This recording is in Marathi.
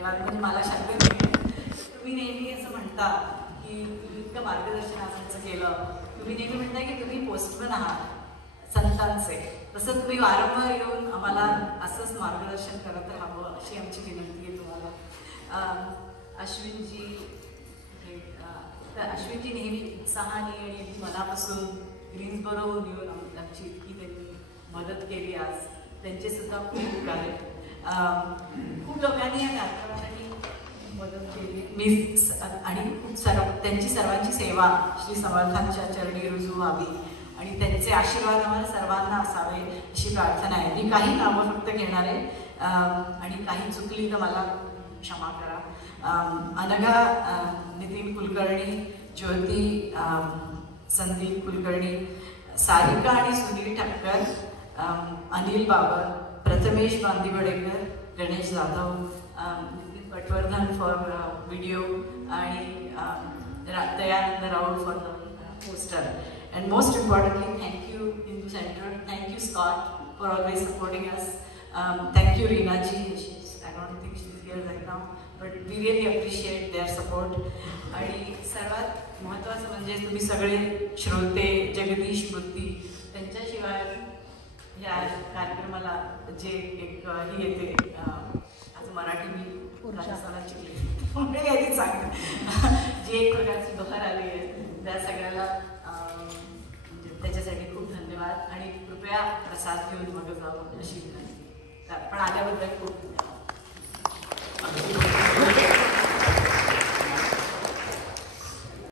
धन्यवाद. म्हणजे मला शब्द नाही. तुम्ही नेहमी असं म्हणता की तुम्ही इतकं मार्गदर्शन आमचं केलं. तुम्ही नेहमी म्हणता की तुम्ही पोस्टमन आहात संतांचे. तसं तुम्ही वारंवार येऊन आम्हाला असंच मार्गदर्शन करत राहावं अशी आमची विनंती आहे तुम्हाला. अश्विनजी नेहमी उत्साहाने आणि मनापासून ग्रीन्सबरोहून येऊन आमची इतकी त्यांनी मदत केली. आज त्यांचे सुद्धा खूप उपकार आहेत. खूप लोकांनी या कार्यक्रमासाठी मदत केली. मी आणि खूप त्यांची सर्वांची सेवा श्री समर्थांच्या चरणी रुजू व्हावी आणि त्यांचे आशीर्वाद आम्हाला सर्वांना असावे अशी प्रार्थना आहे. मी काही नावं फक्त घेणार आहे आणि काही चुकली तर मला क्षमा करा. अनघा नितीन कुलकर्णी, ज्योती संदीप कुलकर्णी, सारिका आणि सुनील ठक्कर, अनिल बाबर, प्रथमेश बांदिवडेकर, गणेश जाधव, नितीन पटवर्धन फॉर व्हिडिओ आणि Dayanand Raut for the poster. And most importantly, thank you Hindu Center, thank you Scott for always supporting us. Thank you Reena ji, I don't think she's here right now, but we really appreciate their support. आणि सर्वात महत्त्वाचं म्हणजे तुम्ही सगळे श्रोते, जगदीश मूर्ती, त्यांच्याशिवाय या कार्यक्रमाला जे एक ही येते, आज मराठी मी राजस्थानात शिकले म्हणजे काही सांग जी एक प्रकारची बहर आली आहे त्या सगळ्याला त्याच्यासाठी खूप धन्यवाद. आणि कृपया प्रसाद घेऊन मग जावं अशी विनंती. पण आल्याबद्दल खूप धन्यवाद.